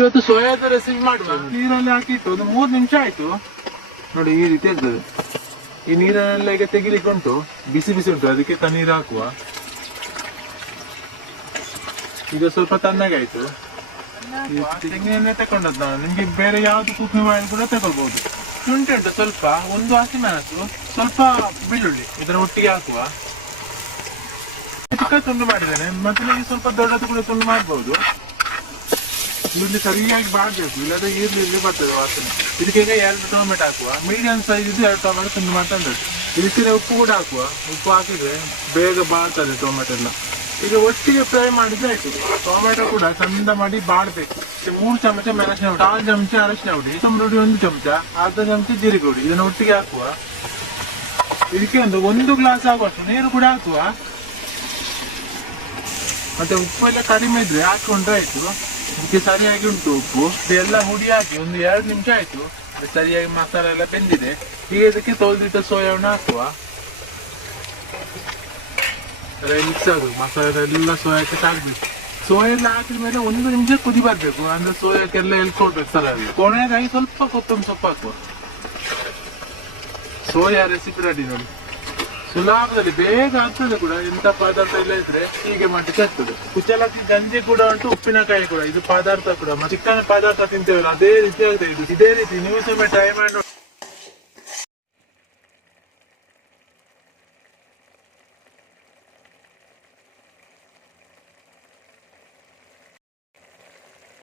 ಇವತ್ತು ಸೋಯಾದ ರೆಸಿಪಿ ಮಾಡುವ. ನೀರಲ್ಲಿ ಹಾಕಿಟ್ಟು ಒಂದು 3 ನಿಮಿಷ ಆಯ್ತು ನೋಡಿ, ಈ ರೀತಿ ಇರ್ತದೆ. ಈ ನೀರನ್ನೆಲ್ಲ ಈಗ ತೆಗಿಲಿಕ್ಕೆ ಉಂಟು, ಬಿಸಿ ಬಿಸಿ ಉಂಟು, ಅದಕ್ಕೆ ತಣ್ಣೀರು ಹಾಕುವ. ಈಗ ಸ್ವಲ್ಪ ತಣ್ಣಗೆ ಆಯ್ತು. ತೆಂಗಿನ ಎಣ್ಣೆ ತಕೊಂಡದ್ದು ನಾನು, ನಿಮ್ಗೆ ಬೇರೆ ಯಾವ್ದು ಕುಕಿಂಗ್ ಆಯಿಲ್ ಕೂಡ ತಗೊಳ್ಬಹುದು. ಶುಂಠಿ ಉಂಟು ಸ್ವಲ್ಪ, ಒಂದು ಹಸಿಮೆಣಸು, ಸ್ವಲ್ಪ ಬೆಳ್ಳುಳ್ಳಿ, ಇದನ್ನ ಒಟ್ಟಿಗೆ ಹಾಕುವ. ಚಿಕ್ಕ ತುಂಡು ಮಾಡಿದ್ದೇನೆ, ಮತ್ತೆ ನೀವು ಸ್ವಲ್ಪ ದೊಡ್ಡದು ಕೂಡ ತುಂಡು ಮಾಡಬಹುದು. ಈರುಳ್ಳಿ ಸರಿಯಾಗಿ ಬಾಡ್ಬೇಕು, ಇಲ್ಲದ್ರೆ ಈರುಳ್ಳಿ ಬರ್ತದೆ ವಾಸನೆ. ಇದಕ್ಕೆ ಈಗ 2 ಟೊಮೆಟೊ ಹಾಕುವ. ಮೀಡಿಯಂ ಸೈಜ್ ಇದು 2 ಟೊಮೆಟೊ ತುಂಡು ಮಾಡ್ತಂದ್ರೆ. ಇದಕ್ಕೆ ಉಪ್ಪು ಕೂಡ ಹಾಕುವ. ಉಪ್ಪು ಹಾಕಿದ್ರೆ ಬೇಗ ಬಾಳ್ತದೆ ಟೊಮೆಟೊ ಎಲ್ಲ. ಈಗ ಒಟ್ಟಿಗೆ ಫ್ರೈ ಮಾಡಿದ್ರೆ ಆಯ್ತು. ಟೊಮೆಟೊ ಕೂಡ ಚಂದ ಮಾಡಿ ಬಾಡ್ಬೇಕು. 3 ಚಮಚ ಮೆಣಸಿನ ಹುಡಿ, 1 ಚಮಚ ಅರಶಿನ ಹುಡಿ, ಕೊತ್ತಂಬರಿ ಹುಡಿ 1 ಚಮಚ, ಅರ್ಧ ಚಮಚ ಜೀರಿಗೆ ಹುಡಿ, ಇದನ್ನ ಒಟ್ಟಿಗೆ ಹಾಕುವ. ಇದಕ್ಕೆ 1 ಗ್ಲಾಸ್ ಆಗುವಷ್ಟು ನೀರು ಕೂಡ ಹಾಕುವ. ಮತ್ತೆ ಉಪ್ಪು ಎಲ್ಲ ಕಡಿಮೆ ಇದ್ರೆ ಹಾಕೊಂಡ್ರೆ ಆಯ್ತು. ಇದಕ್ಕೆ ಸರಿಯಾಗಿ ಉಂಟು ಉಪ್ಪು. ಇದೆಲ್ಲ ಹುಡಿ ಹಾಕಿ 1-2 ನಿಮಿಷ ಆಯ್ತು. ಸರಿಯಾಗಿ ಮಸಾಲೆ ಎಲ್ಲ ಬೆಂದಿದೆ. ಈಗ ಇದಕ್ಕೆ ತೊಳೆದಿಟ್ಟ ಸೋಯಾವನ್ನು ಹಾಕುವ. ಮಿಕ್ಸ್ ಆಗುದು, ಮಸಾಲೆ ಎಲ್ಲ ಸೋಯಾಕ್ಕೆ ಹಾಕ್ಬೇಕು. ಸೋಯಾ ಎಲ್ಲ ಹಾಕಿದ ಮೇಲೆ 1 ನಿಮಿಷ ಕುದಿ ಬರ್ಬೇಕು, ಅಂದ್ರೆ ಸೋಯಾಕ್ಕೆಲ್ಲ ಎಲ್ಕೊಳ್ಬೇಕು ಸಲ. ಕೊನೆಯದಾಗಿ ಸ್ವಲ್ಪ ಕೊತ್ತಂಬರಿ ಸೊಪ್ಪು ಹಾಕುವ. ಸೋಯಾ ರೆಸಿಪಿ ರೆಡಿ ನೋಡಿ. ಸುಲಭದಲ್ಲಿ ಬೇಗ ಆಗ್ತದೆ ಕೂಡ. ಎಂತ ಪದಾರ್ಥ ಇಲ್ಲ ಇದ್ರೆ ಹೀಗೆ ಮಾಡ್ಲಿಕ್ಕೆ ಆಗ್ತದೆ. ಕುಚ್ಚಲಕ್ಕಿ ಗಂಜಿ ಕೂಡ ಉಂಟು, ಉಪ್ಪಿನಕಾಯಿ ಕೂಡ. ಇದು ಪದಾರ್ಥ ಕೂಡ ಚಿಕನ್ ಪದಾರ್ಥ ತಿಂತೇವಲ್ಲ, ಅದೇ ರೀತಿ ಆಗ್ತದೆ ಇದು. ಇದೇ ರೀತಿ ನೀವು ಸುಮ್ಮನೆ ಟ್ರೈ ಮಾಡಿ ನೋಡಿ.